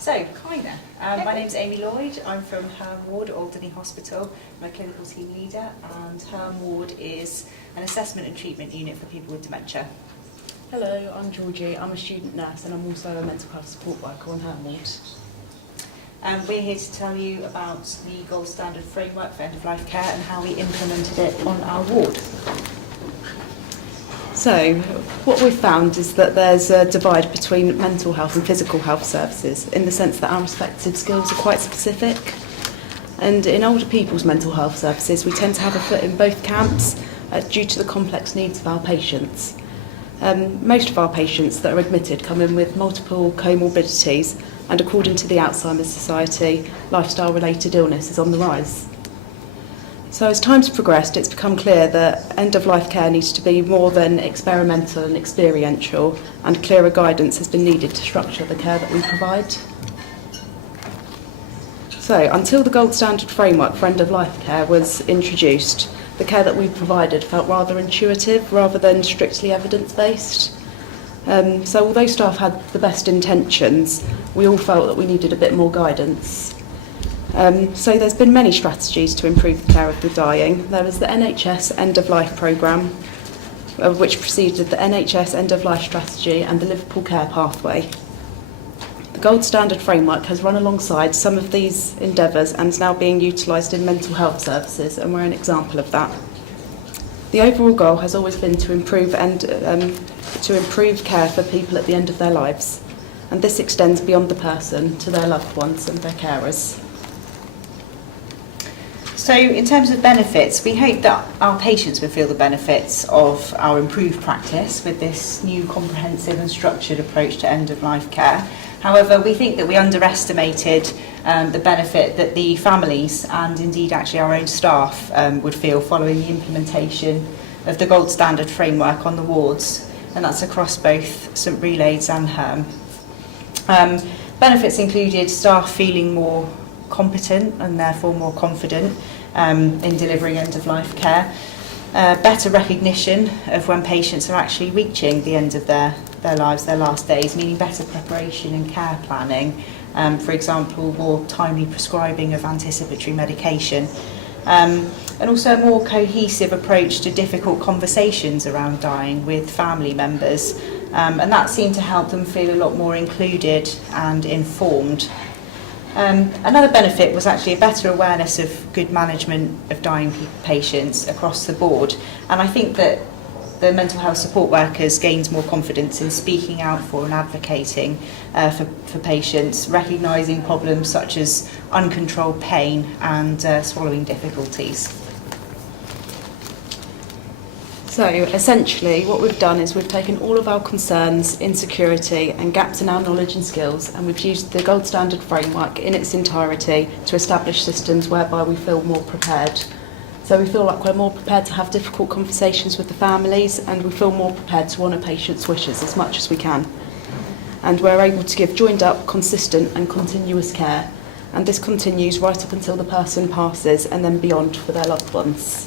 So, hi there. My name's Amy Lloyd. I'm from Herne Ward, Alderney Hospital. I'm a clinical team leader, and Herne Ward is an assessment and treatment unit for people with dementia. Hello, I'm Georgie. I'm a student nurse and I'm also a mental health support worker on Herne Ward. We're here to tell you about the gold standard framework for end-of-life care and how we implemented it on our ward. So, what we've found is that there's a divide between mental health and physical health services in the sense that our respective skills are quite specific. And in older people's mental health services, we tend to have a foot in both camps due to the complex needs of our patients. Most of our patients that are admitted come in with multiple comorbidities, and according to the Alzheimer's Society, lifestyle-related illness is on the rise. So as time's progressed, it's become clear that end-of-life care needs to be more than experimental and experiential, and clearer guidance has been needed to structure the care that we provide. So until the gold standard framework for end-of-life care was introduced, the care that we provided felt rather intuitive rather than strictly evidence-based. So although staff had the best intentions, we all felt that we needed a bit more guidance. So there's been many strategies to improve the care of the dying. There was the NHS End-of-Life programme, which preceded the NHS End-of-Life strategy and the Liverpool Care Pathway. The gold standard framework has run alongside some of these endeavours and is now being utilised in mental health services, and we're an example of that. The overall goal has always been to improve care for people at the end of their lives, and this extends beyond the person to their loved ones and their carers. So in terms of benefits, we hope that our patients will feel the benefits of our improved practice with this new comprehensive and structured approach to end-of-life care. However, we think that we underestimated the benefit that the families and indeed actually our own staff would feel following the implementation of the gold standard framework on the wards, and that's across both St Brelades and Herne. Benefits included staff feeling more competent and therefore more confident in delivering end-of-life care, better recognition of when patients are actually reaching the end of their lives, their last days, meaning better preparation and care planning, for example, more timely prescribing of anticipatory medication, and also a more cohesive approach to difficult conversations around dying with family members, and that seemed to help them feel a lot more included and informed. Another benefit was actually a better awareness of good management of dying patients across the board, and I think that the mental health support workers gained more confidence in speaking out for and advocating for patients, recognising problems such as uncontrolled pain and swallowing difficulties. So essentially what we've done is we've taken all of our concerns, insecurity and gaps in our knowledge and skills, and we've used the gold standard framework in its entirety to establish systems whereby we feel more prepared. So we feel like we're more prepared to have difficult conversations with the families, and we feel more prepared to honour patients' wishes as much as we can. And we're able to give joined up, consistent and continuous care, and this continues right up until the person passes and then beyond for their loved ones.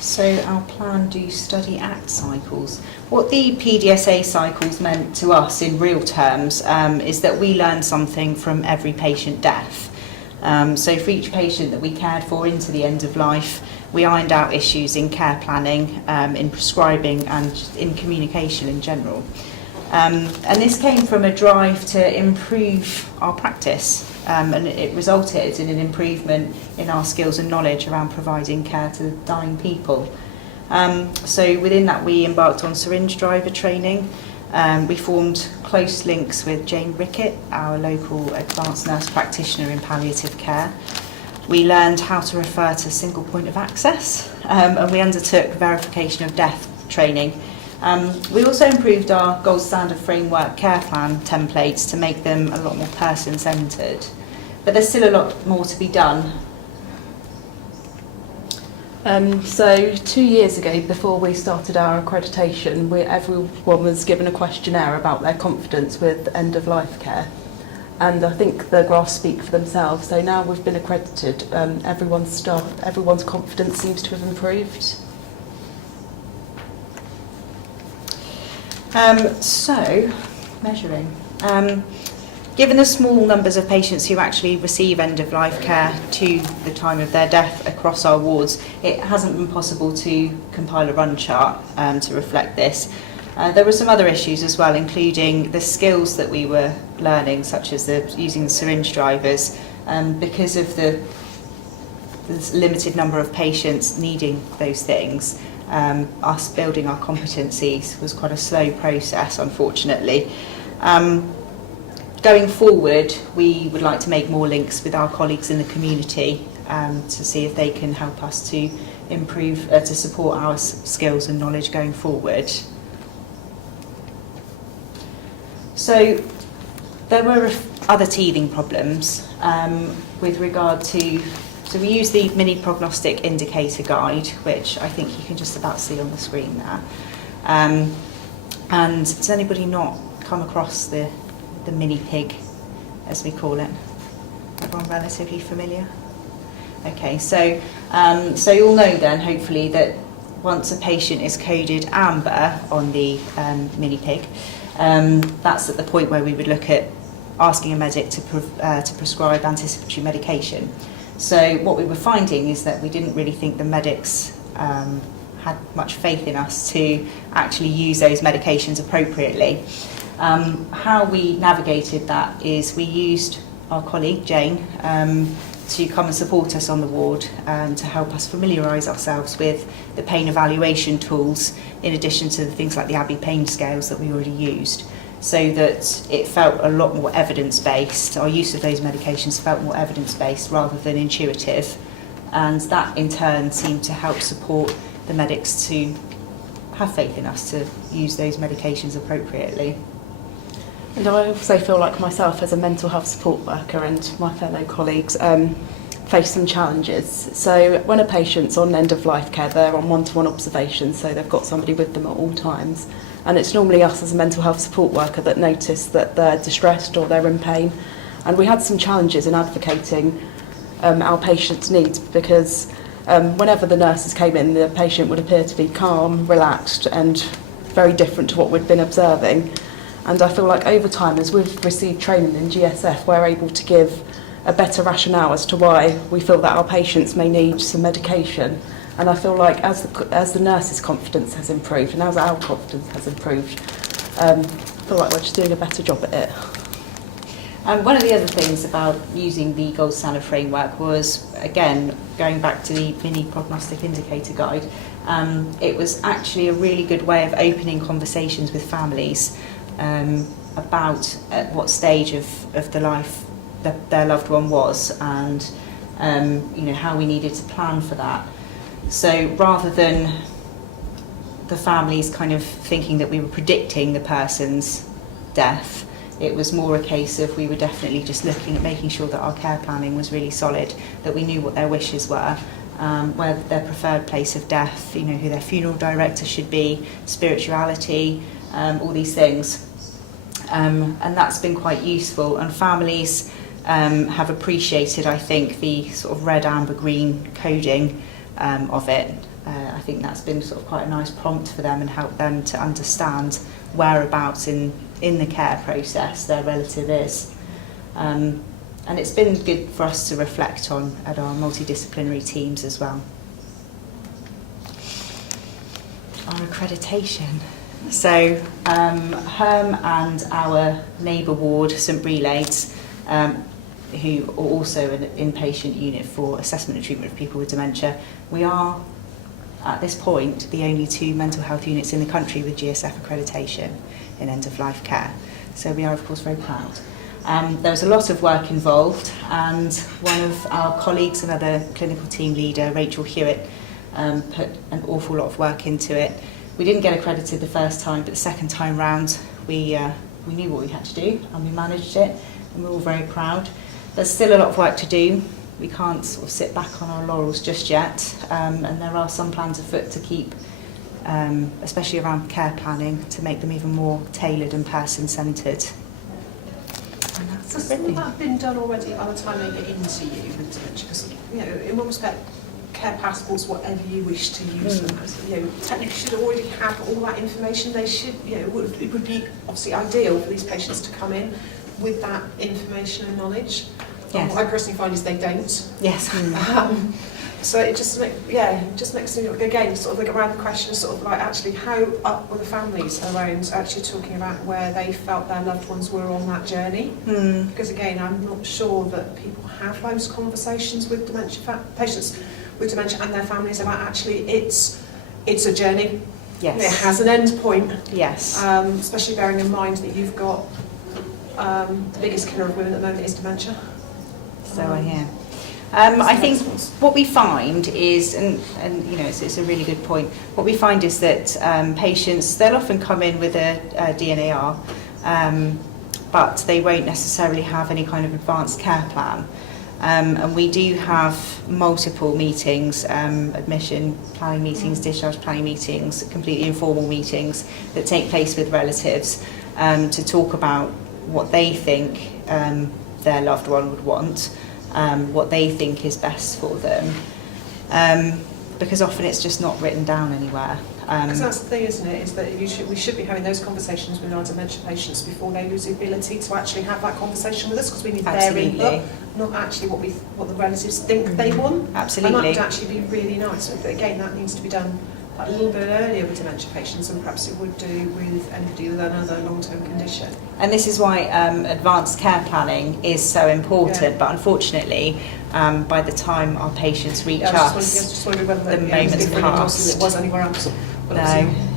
So our plan, do, study, act cycles. What the PDSA cycles meant to us in real terms is that we learned something from every patient death. So for each patient that we cared for into the end of life, we ironed out issues in care planning, in prescribing and in communication in general. And this came from a drive to improve our practice, and it resulted in an improvement in our skills and knowledge around providing care to dying people. So within that we embarked on syringe driver training. We formed close links with Jane Rickett, our local advanced nurse practitioner in palliative care. We learned how to refer to single point of access, and we undertook verification of death training. We also improved our gold standard framework care plan templates to make them a lot more person-centred. But there's still a lot more to be done. So 2 years ago, before we started our accreditation, everyone was given a questionnaire about their confidence with end-of-life care. And I think the graphs speak for themselves. So now we've been accredited, everyone's confidence seems to have improved. So, measuring. Given the small numbers of patients who actually receive end-of-life care to the time of their death across our wards, it hasn't been possible to compile a run chart to reflect this. There were some other issues as well, including the skills that we were learning, such as using the syringe drivers, because of the limited number of patients needing those things. Us building our competencies was quite a slow process, unfortunately. Going forward, we would like to make more links with our colleagues in the community to see if they can help us to improve, to support our skills and knowledge going forward. So there were other teething problems with regard to, so we use the mini prognostic indicator guide, which I think you can just about see on the screen there. And does anybody not come across the mini pig, as we call it? Everyone relatively familiar? Okay, so you'll know then, hopefully, that once a patient is coded amber on the mini pig, that's at the point where we would look at asking a medic to prescribe anticipatory medication. So what we were finding is that we didn't really think the medics had much faith in us to actually use those medications appropriately. How we navigated that is we used our colleague Jane to come and support us on the ward and to help us familiarise ourselves with the pain evaluation tools, in addition to things like the Abbey pain scales that we already used, so that it felt a lot more evidence-based. Our use of those medications felt more evidence-based rather than intuitive, and that in turn seemed to help support the medics to have faith in us to use those medications appropriately. And I also feel like myself as a mental health support worker and my fellow colleagues face some challenges. So when a patient's on end-of-life care, they're on one-to-one observation, so they've got somebody with them at all times. And it's normally us as a mental health support worker that notice that they're distressed or they're in pain. And we had some challenges in advocating our patients' needs, because whenever the nurses came in, the patient would appear to be calm, relaxed, and very different to what we'd been observing. And I feel like over time, as we've received training in GSF, we're able to give a better rationale as to why we feel that our patients may need some medication. And I feel like as the nurses' confidence has improved and as our confidence has improved, I feel like we're just doing a better job at it. One of the other things about using the gold standard framework was, again, going back to the mini prognostic indicator guide, it was actually a really good way of opening conversations with families about at what stage of the life that their loved one was, and how we needed to plan for that. So rather than the families kind of thinking that we were predicting the person's death, it was more a case of we were definitely just looking at making sure that our care planning was really solid, that we knew what their wishes were, where their preferred place of death, who their funeral director should be, spirituality, all these things. And that's been quite useful, and families have appreciated, I think, the sort of red, amber, green coding of it. I think that's been sort of quite a nice prompt for them and helped them to understand whereabouts in the care process their relative is. And it's been good for us to reflect on at our multidisciplinary teams as well. Our accreditation. So Herm and our neighbour ward, St Brelades, who are also an inpatient unit for assessment and treatment of people with dementia, we are at this point the only 2 mental health units in the country with GSF accreditation in end-of-life care. So we are of course very proud. There was a lot of work involved, and one of our colleagues, another clinical team leader, Rachel Hewitt, put an awful lot of work into it. We didn't get accredited the first time, but the second time round we knew what we had to do and we managed it, and we're all very proud. There's still a lot of work to do. We can't sort of sit back on our laurels just yet, and there are some plans afoot to keep, especially around care planning, to make them even more tailored and person-centred. Has some of that been done already by the time they get into you with dementia? Because, in one respect, care passports, whatever you wish to use them. You know, technically should already have all that information. They should, you know, it would be obviously ideal for these patients to come in with that information and knowledge. Yes. What I personally find is they don't. Yes. So it just makes me, again, sort of like around the question, sort of like actually how up were the families around actually talking about where they felt their loved ones were on that journey. Because again, I'm not sure that people have those conversations with dementia patients with dementia and their families about actually it's a journey. Yes. It has an end point. Yes. Especially bearing in mind that you've got the biggest killer of women at the moment is dementia. So I hear. I think what we find is, and you know, it's a really good point. What we find is that patients, they'll often come in with a DNAR, but they won't necessarily have any kind of advanced care plan. And we do have multiple meetings, admission planning meetings, discharge planning meetings, completely informal meetings that take place with relatives to talk about what they think their loved one would want. What they think is best for them, because often it's just not written down anywhere. Because that's the thing, isn't it? Is that we should be having those conversations with our dementia patients before they lose the ability to actually have that conversation with us, because we need their input, not actually what the relatives think they want. Absolutely. And that would actually be really nice. But again, that needs to be done a little bit earlier with dementia patients than perhaps it would do with anybody with another long-term condition. And this is why advanced care planning is so important, but unfortunately, by the time our patients reach us, whether the moment's passed. It was anywhere else.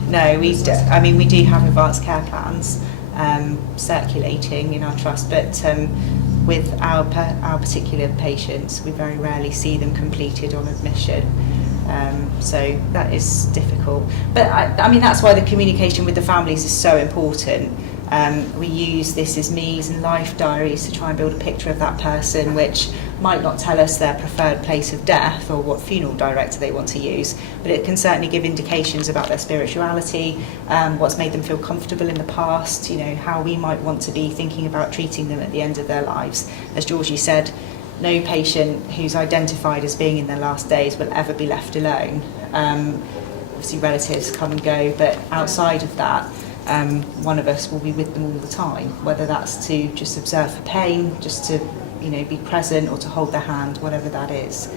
No, we do have advanced care plans circulating in our trust, but with our particular patients, we very rarely see them completed on admission. So that is difficult. But I mean, that's why the communication with the families is so important. We use This Is Me's and life diaries to try and build a picture of that person, which might not tell us their preferred place of death or what funeral director they want to use, but it can certainly give indications about their spirituality, what's made them feel comfortable in the past, you know, how we might want to be thinking about treating them at the end of their lives. As Georgie said, no patient who's identified as being in their last days will ever be left alone. Obviously relatives come and go, but outside of that, one of us will be with them all the time, whether that's to just observe for pain, just to, you know, be present, or to hold their hand, whatever that is.